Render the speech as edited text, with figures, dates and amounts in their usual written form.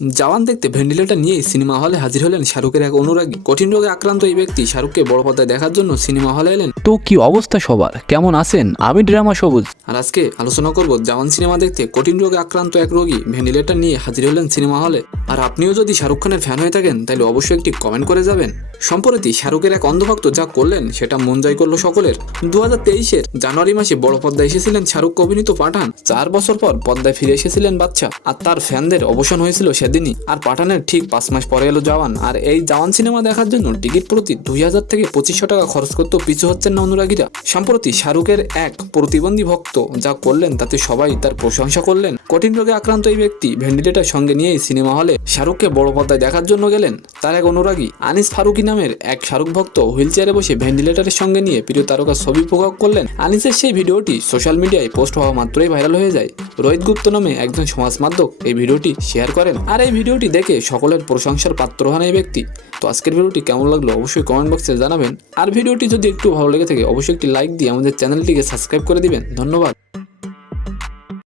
জওয়ান দেখতে ভেন্টিলেটর নিয়েই সিনেমা হলে হাজির হলেন শাহরুখের এক অনুরাগী। কঠিন রোগে আক্রান্ত এই ব্যক্তি শাহরুখকে বড় পর্দায় দেখার জন্য সিনেমা হলে এলেন। তো কি অবস্থা সবার, কেমন আছেন? আমি ড্রামা সবুজ। আর আজকে আলোচনা করব জওয়ান সিনেমা দেখতে কঠিন রোগে আক্রান্ত এক রোগী ভেন্টিলেটর নিয়ে হাজির হলেন সিনেমা হলে। আর আপনিও যদি শাহরুখ খানের ফ্যান হয়ে থাকেন তাহলে অবশ্যই একটি কমেন্ট করে যাবেন। সম্প্রতি শাহরুখের এক অন্ধভক্ত যা করলেন সেটা মন জয় করলো সকলের। 2023-এর জানুয়ারি মাসে বড় পর্দায় এসেছিলেন শাহরুখ অভিনীত পাঠান। 4 বছর পর পর্দায় ফিরে এসেছিলেন বাচ্চা, আর তার ফ্যানদের অবসান হয়েছিল সেদিনই। আর পাঠানের ঠিক 5 মাস পরে এলো জওয়ান। আর এই জওয়ান সিনেমা দেখার জন্য টিকিট প্রতি 2000 থেকে 2500 টাকা খরচ করতেও পিছু হচ্ছেন না অনুরাগীরা। সম্প্রতি শাহরুখের এক প্রতিবন্ধী ভক্ত যা করলেন তাতে সবাই তার প্রশংসা করলেন। কঠিন রোগে আক্রান্ত এই ব্যক্তি ভেন্টিলেটর সঙ্গে নিয়েই সিনেমা হলে শাহরুখকে বড় পর্দায় দেখার জন্য গেলেন। তার এক অনুরাগী আনিস ফারুকি নামের এক শাহরুখ ভক্ত হুইল চেয়ারে বসে ভেন্টিলেটরের সঙ্গে নিয়ে প্রিয় তারকার ছবি প্রকাশ করলেন। আনিসের সেই ভিডিওটি সোশ্যাল মিডিয়ায় পোস্ট হওয়া মাত্রই ভাইরাল হয়ে যায়। রোহিত গুপ্ত নামে একজন সমাজ মাধ্যম এই ভিডিওটি শেয়ার করেন। আর এই ভিডিওটি দেখে সকলের প্রশংসার পাত্র হন এই ব্যক্তি। তো আজকের ভিডিওটি কেমন লাগলো অবশ্যই কমেন্ট বক্সে জানাবেন। আর ভিডিওটি যদি একটু ভালো লেগে থাকে অবশ্যই একটি লাইক দিয়ে আমাদের চ্যানেলটিকে সাবস্ক্রাইব করে দিবেন। ধন্যবাদ।